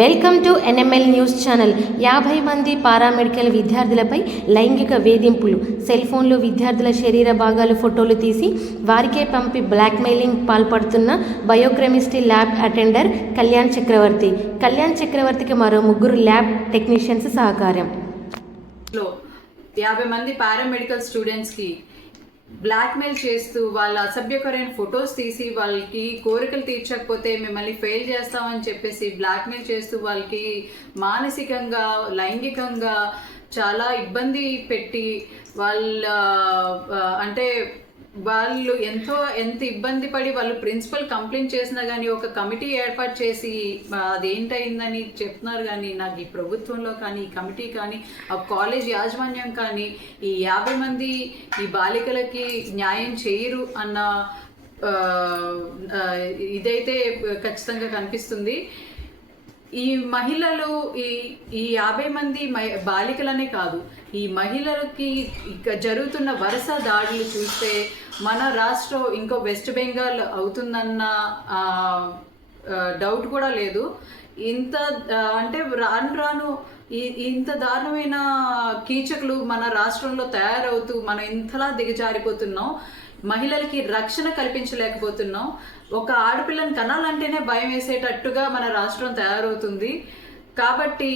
Welcome to NML news channel. 50 మంది paramedical విద్యార్థులపై లైంగిక వేధింపులు. సెల్ ఫోన్లో విద్యార్థుల శరీర భాగాలు ఫోటోలు తీసి వారికే పంపి బ్లాక్మెయిలింగ్ పాల్పడుతున్న బయోకెమిస్ట్రీ ల్యాబ్ అటెండర్ కళ్యాణ్ చక్రవర్తి. కళ్యాణ్ చక్రవర్తికి మరో 3 ల్యాబ్ టెక్నీషియన్స్ సహకారం. 50 మంది పారామెడికల్ స్టూడెంట్స్కి బ్లాక్మెయిల్ చేస్తూ వాళ్ళ అసభ్యకరమైన ఫొటోస్ తీసి వాళ్ళకి కోరికలు తీర్చకపోతే మిమ్మల్ని ఫెయిల్ చేస్తామని చెప్పేసి బ్లాక్మెయిల్ చేస్తూ వాళ్ళకి మానసికంగా లైంగికంగా చాలా ఇబ్బంది పెట్టి వాళ్ళ అంటే వాళ్ళు ఎంత ఇబ్బంది పడి వాళ్ళు ప్రిన్సిపల్ కంప్లైంట్ చేసినా కానీ ఒక కమిటీ ఏర్పాటు చేసి అదేంటయిందని చెప్తున్నారు. కానీ నాకు ఈ ప్రభుత్వంలో కానీ ఈ కమిటీ కానీ ఆ కాలేజ్ యాజమాన్యం కానీ ఈ 50 మంది ఈ బాలికలకి న్యాయం చేయరు అన్న ఇదైతే ఖచ్చితంగా కనిపిస్తుంది. ఈ మహిళలు ఈ 50 మంది బాలికలనే కాదు, ఈ మహిళలకి జరుగుతున్న వరుస దాడులు చూస్తే మన రాష్ట్రం ఇంకో వెస్ట్ బెంగాల్ అవుతుందన్న డౌట్ కూడా లేదు. ఇంత అంటే రాను ఇంత దారుణమైన కీచకులు మన రాష్ట్రంలో తయారవుతూ మనం ఇంతలా దిగజారిపోతున్నాం. మహిళలకి రక్షణ కల్పించలేకపోతున్నాం. ఒక ఆడపిల్లని కనాలంటేనే భయం వేసేటట్టుగా మన రాష్ట్రం తయారవుతుంది. కాబట్టి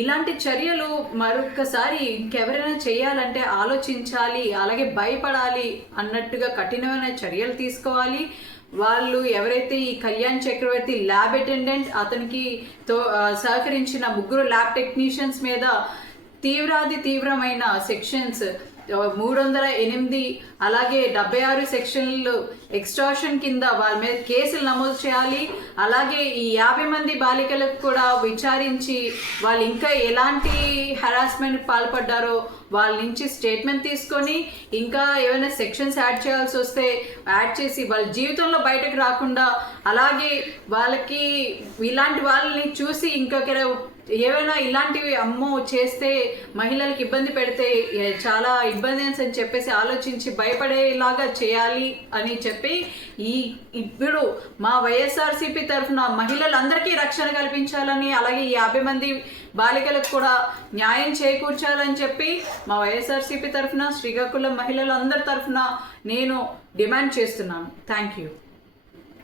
ఇలాంటి చర్యలు మరొకసారి ఇంకెవరైనా చేయాలంటే ఆలోచించాలి, అలాగే భయపడాలి అన్నట్టుగా కఠినమైన చర్యలు తీసుకోవాలి. వాళ్ళు ఎవరైతే ఈ కళ్యాణ్ చక్రవర్తి ల్యాబ్ అటెండెంట్ అతనికి సహకరించిన 3 ల్యాబ్ టెక్నీషియన్స్ మీద తీవ్రమైన సెక్షన్స్ 308 అలాగే 76 సెక్షన్లు ఎక్స్టార్షన్ కింద వాళ్ళ మీద కేసులు నమోదు చేయాలి. అలాగే ఈ 50 మంది బాలికలకు కూడా విచారించి వాళ్ళు ఇంకా ఎలాంటి హెరాస్మెంట్ పాల్పడ్డారో వాళ్ళ నుంచి స్టేట్మెంట్ తీసుకొని ఇంకా ఏమైనా సెక్షన్స్ యాడ్ చేయాల్సి వస్తే యాడ్ చేసి వాళ్ళ జీవితంలో బయటకు రాకుండా, అలాగే వాళ్ళకి ఇలాంటి వాళ్ళని చూసి ఇంకొకరు ఏమైనా ఇలాంటివి అమ్మో చేస్తే మహిళలకు ఇబ్బంది పెడితే చాలా ఇబ్బంది అని చెప్పేసి ఆలోచించి భయపడేలాగా చేయాలి అని చెప్పి ఇప్పుడు మా వైఎస్ఆర్సీపీ తరఫున మహిళలందరికీ రక్షణ కల్పించాలని, అలాగే ఈ 50 మంది బాలికలకు కూడా న్యాయం చేకూర్చాలని చెప్పి మా వైఎస్ఆర్సీపీ తరఫున శ్రీకాకుళం మహిళలందరి తరఫున నేను డిమాండ్ చేస్తున్నాను. Thank you.